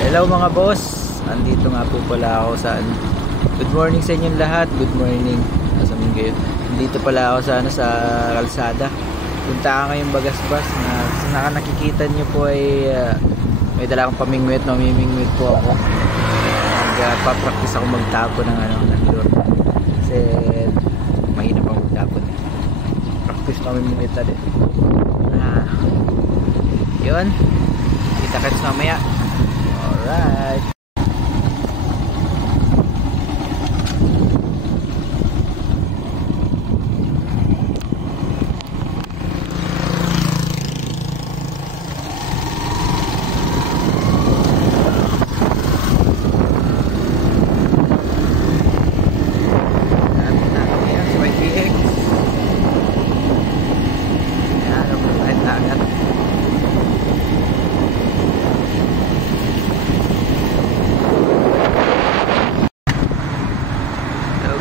Hello mga boss, andito nga po pala ako sa good morning sa inyong lahat. Good morning. Nasa Mingayon. Andito pala ako sa kalsada. Punta ka ngayong Bagasbas na nakikita nyo po ay may dala akong pamingwit. Mamimingwit po ako. Papractice ako magtapo ng lure. Kasi mahina pa magtapon. Practice kami mingwit din. Yun. Kita-kits mamaya. Alright.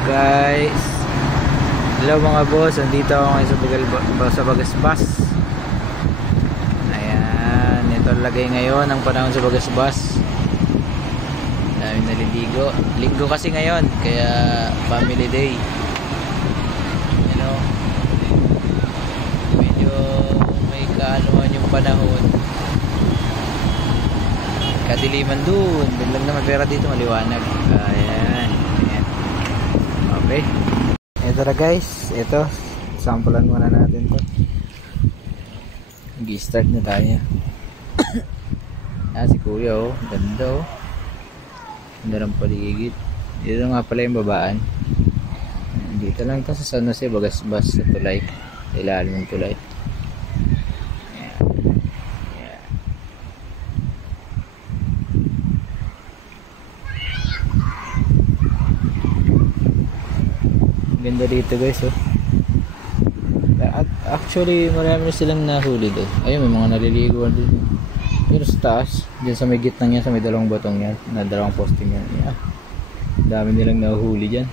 Guys, hello mga boss, andito ako ngayon sa Bagasbas. Ayan, ito lagay ngayon ang panahon sa Bagasbas. Dami naliligo. Linggo kasi ngayon, kaya family day. You know, medyo may kaanuhan yung panahon. Kadiliman dun, biglang naman, pero dito maliwanag. Ayan. Okay. Ito na guys, ito sampulan muna natin to. Mag-start na tayo. Si kuya ganda ganda ng paligid. Dito nga pala yung babaan. Dito lang ito sa San Jose, Bagasbas, sa tulay, ilalim ng tulay. Ganda dito guys At actually marami na silang nahuli doon. Ayun, may mga naliligo doon. Pero sa taas, dyan sa may gitna niya, sa may dalawang batong yan, na dalawang posting yan, dami nilang nahuhuli dyan.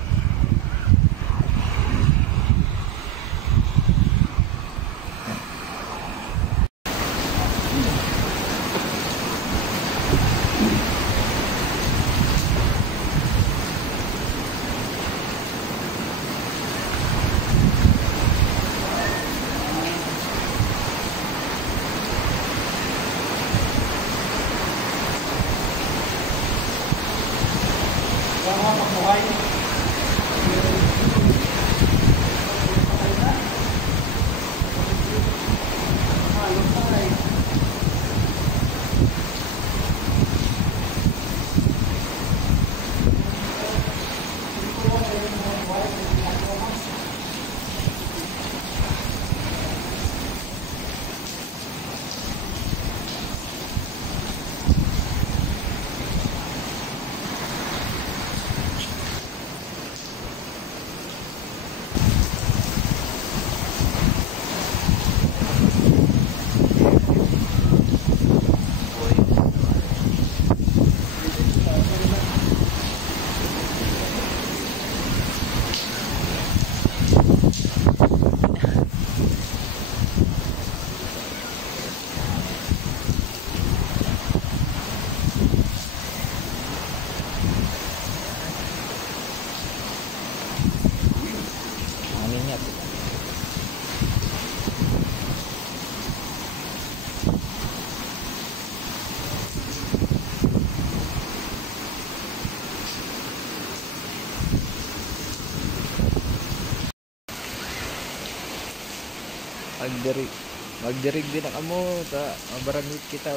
Magdirig din ang amo ta mabaranit kita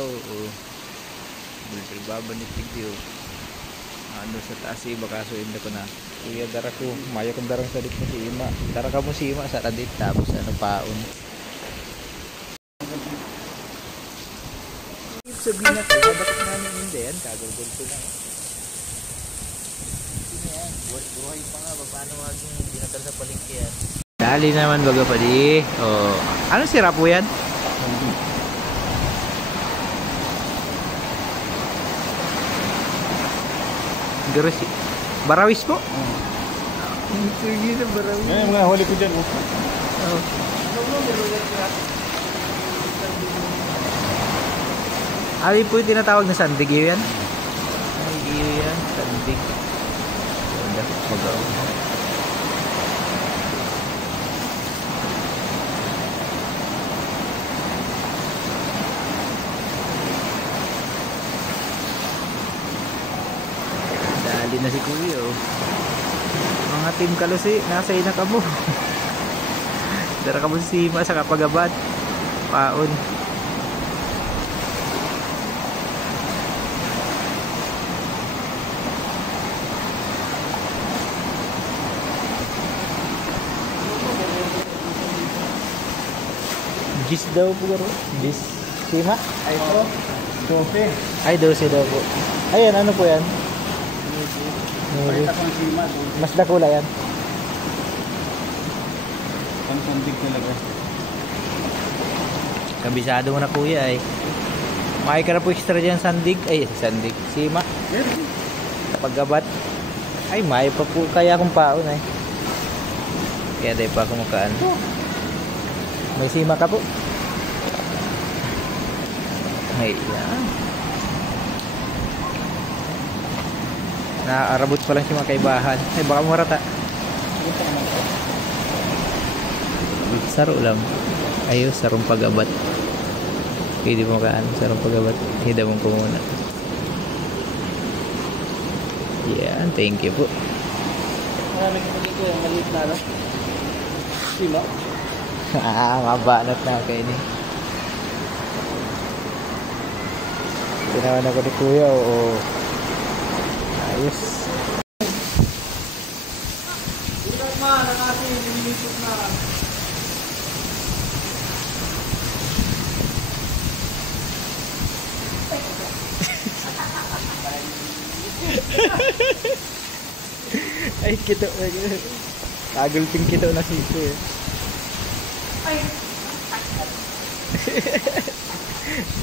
babanit tigyo sa taas baka suin ko na kuya dara ko mayo kong darang sadik mo si Ima dara ka mo si Ima sa radit tapos paon sabihin na kaya bakit namin hindi yan kagulgul ko lang buhay pa nga paano aging dinadal sa palengke yan. Dali naman baga pa di. Ano sira po yan? Garosi. Barawis po? Sige na barawis. Ngayon mga huli ko dyan. Abi po yung tinatawag na sandigyo yan? Iya, sandig. Udah, magaw. Dali na si Kuya, oh. Mga team kalusi, nasa ina ka mo. Dara ka mo si Sima sa kapagabat. Paon. Gis daw po garo. Gis. Sima? Ay po. 12. Ay, 12 daw po. Ayan, ano po yan? Palit akong sima. Mas dakula yan. Ang sandig talaga. Kabisado mo na kuya eh. Makay ka na po extra dyan sandig. Ay, sandig. Sima. Paggabat. Ay, may pa po kaya akong paon eh. Kaya dahil pa akong makaan. May sima ka po. Ay, yan. Naarabot pa lang si mga kaibahan. Ay, baka murata. Saro lang. Ayos, sarong pagabat. Pwede mo kaan, sarong pagabat. Hida mong po muna. Yan, thank you po. Marami ko dito yung maliit na ano. Sima. Mabanat na kayo ni. Tinawan ako ni Kuya, oo. Ayos. Ikat man, ang ating nilipot na. Ay, kito. Kagulting kito na sito eh. Ay.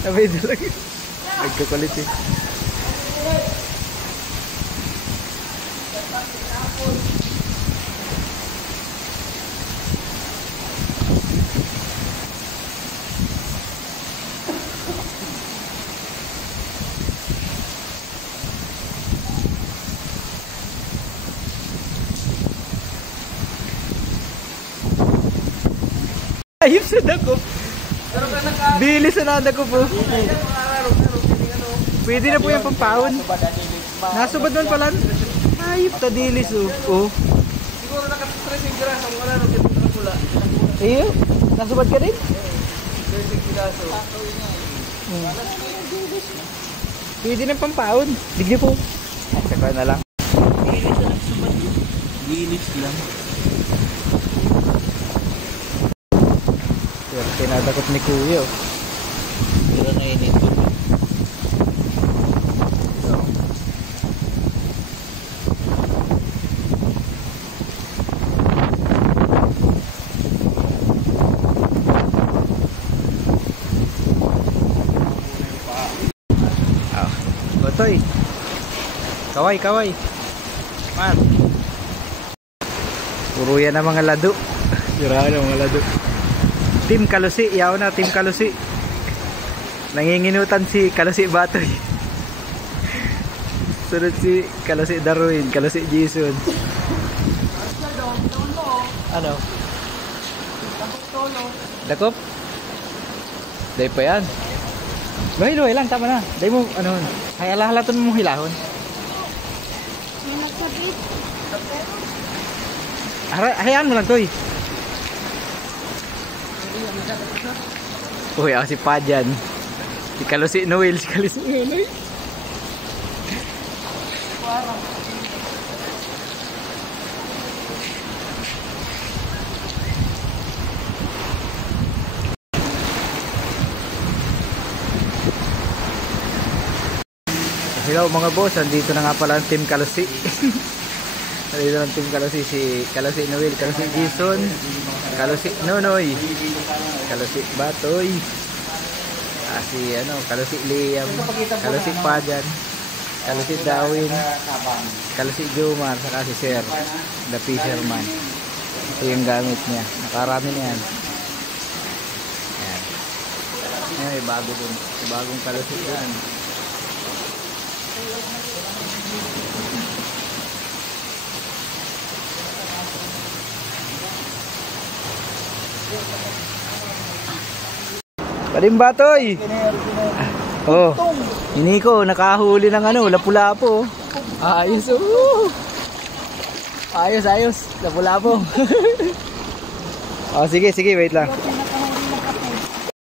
Sabay lang. Nagkakulit eh. Ayos sa dako. Bilis na nada ko po. Pwede na po yung pampawon. Nasubad man pala. Ayop ta dilis oh. Oh. Siguro naka-stress yung grass. Ang wala nung kitang pula. Iyo, nasubad ka din? 30 piraso. Pwede na pampawon. Digli po. Saka na lang. Dilis na nagsubad yun. Dilis lang. Tinadakot ni Kuya. Pero nainit po. Otoy. Kaway, kaway. Man. Puro yan ang mga lado. Sira na mga lado. Team Kalusi, yaw na Team Kalusi. Nanginginutan si Kalusi Batoy. Sunod si Kalusi Darwin, Kalusi Jason. Ano? Dakop? Day pa yan. Luhay lang, tama na. Day mo, ano, hayala-halaton mo hilahon. Hayaan mo lang, Toy. Uy, ako si Padyan. Si Kalusi Noel, si Kalusi Noel. Hello mga boss, andito na nga pala ang Team Kalusi. Andito ang Team Kalusi, si Kalusi Noel, Kalusi Jason, Kalusi Nonoy, Kalusi Batoy, si ano, Kalusi Liam, Kalusi Padyan, Kalusi Darwin, Kalusi Jomar, saka si Sir, The Fisherman. Ito yung gamit niya, nakarami na yan. Ayan. Ayan, may bago dun, bagong Kalusi dun. Kalimbatoy! Oh, ini ko, nakahuli ng ano, lapu-lapo. Ayos, ayos, lapu-lapo. Oh, sige, wait lang.